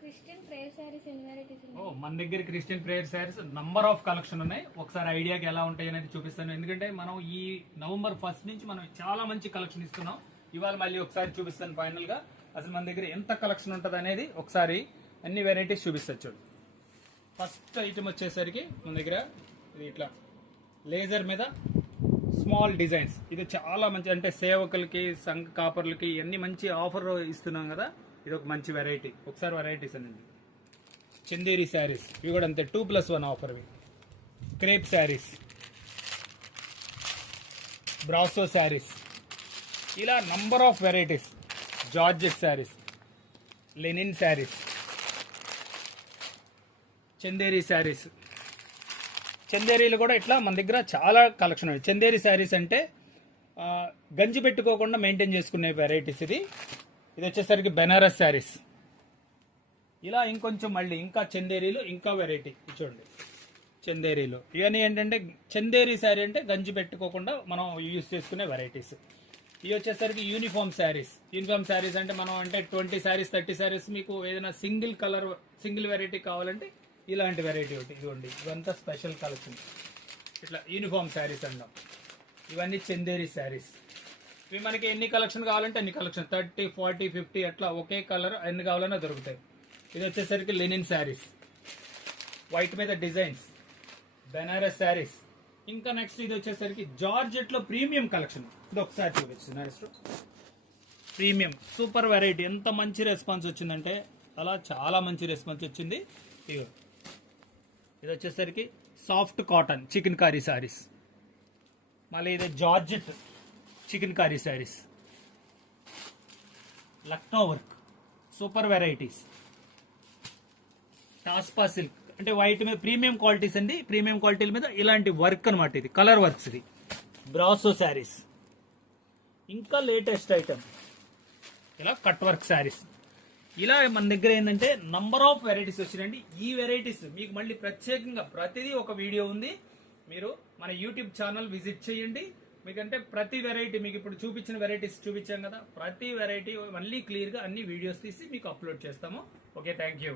Christian prayer saris ఎన్ని varieties ఉన్నాయి? మన దగ్గర Christian prayer saris number of collection ఉన్నాయి. ఒకసారి ఐడియాకి ఎలా ఉంటాయి అనేది చూపిస్తాను. ఎందుకంటే మనం ఈ నవంబర్ 1 నుంచి మనం చాలా మంచి కలెక్షన్ ఇస్తున్నాం. ఇవాళ మళ్ళీ ఒకసారి చూపిస్తాను. ఫైనల్ గా అసలు మన దగ్గర ఎంత కలెక్షన్ ఉంటుంది అనేది ఒకసారి అన్ని వెరైటీస్ చూపిస్తాను. చూడు, ఫస్ట్ ఐటమ్ వచ్చేసరికి మన దగ్గర ఇది ఇట్లా లేజర్ మీద స్మాల్ డిజైన్స్. ఇది చాలా మంచి, అంటే సేవకులకి సంఘ కాపర్లకి ఇవన్నీ మంచి ఆఫర్ ఇస్తున్నాం కదా. ఇది ఒక మంచి వెరైటీ. ఒకసారి వెరైటీస్ అనండి. చందేరి శారీస్ ఇవి కూడా అంతే, 2+1 offer. Crepe sarees, brasso sarees, ఇలా number of varieties. Georgette sarees, linen sarees, Chanderi sarees. చందేరీలు కూడా ఇట్లా మన దగ్గర చాలా కలెక్షన్ ఉంది. చందేరి శారీస్ అంటే గంజి పెట్టుకోకుండా మెయింటైన్ చేసుకునే వెరైటీస్. ఇది వచ్చేసరికి బెనారస్ శారీస్. ఇలా ఇంకొంచెం మళ్ళీ ఇంకా చందేరీలు, ఇంకా వెరైటీ చూడండి. చందేరీలు ఇవన్నీ ఏంటంటే చందేరి శారీ అంటే గంజి పెట్టుకోకుండా మనం యూజ్ చేసుకునే వెరైటీస్. ఇవి వచ్చేసరికి యూనిఫామ్ శారీస్. యూనిఫామ్ శారీస్ అంటే మనం అంటే 20 శారీస్ 30 శారీస్ మీకు ఏదైనా సింగిల్ కలర్ సింగిల్ వెరైటీ కావాలంటే ఇలాంటి వెరైటీ ఒకటి. ఇదిగోండి, ఇవంతా స్పెషల్ కలెక్షన్. ఇట్లా యూనిఫామ్ శారీస్ అన్నాం. ఇవన్నీ చందేరి శారీస్. ఇవి మనకి ఎన్ని కలెక్షన్ కావాలంటే అన్ని కలెక్షన్, 30, 40, 50 అట్లా ఒకే కలర్ ఎన్ని కావాలన్నా దొరుకుతాయి. ఇది వచ్చేసరికి లెనిన్ శారీస్, వైట్ మీద డిజైన్స్, బెనారస్ శారీస్. ఇంకా నెక్స్ట్ ఇది వచ్చేసరికి జార్జెట్ లో ప్రీమియం కలెక్షన్. ఇది ఒకసారి చూపించు. Next premium super variety. ఎంత మంచి రెస్పాన్స్ వచ్చిందంటే అలా చాలా మంచి రెస్పాన్స్ వచ్చింది. ఇది వచ్చేసరికి soft cotton chikankari sarees. మళ్ళీ ఇది georgette chikankari sarees, Lucknow work, super varieties. టాస్పా సిల్క్ అంటే వైట్ మీద ప్రీమియం క్వాలిటీస్ అండి. ప్రీమియం క్వాలిటీల మీద ఇలాంటి వర్క్ అనమాట. ఇది కలర్ వర్క్స్. ఇది బ్రాసో శారీస్. ఇంకా లేటెస్ట్ ఐటమ్ ఇలా కట్ వర్క్ శారీస్. ఇలా మన దగ్గర ఏంటంటే నంబర్ ఆఫ్ వెరైటీస్ వచ్చినాయండి. ఈ వెరైటీస్ మీకు మళ్ళీ ప్రత్యేకంగా ప్రతిదీ ఒక వీడియో ఉంది. మీరు మన యూట్యూబ్ ఛానల్ విజిట్ చేయండి. మీకంటే ప్రతి వెరైటీ మీకు ఇప్పుడు చూపించిన వెరైటీస్ చూపించాం కదా, ప్రతి వెరైటీ మళ్ళీ క్లియర్గా అన్ని వీడియోస్ తీసి మీకు అప్లోడ్ చేస్తాము. Okay, thank you.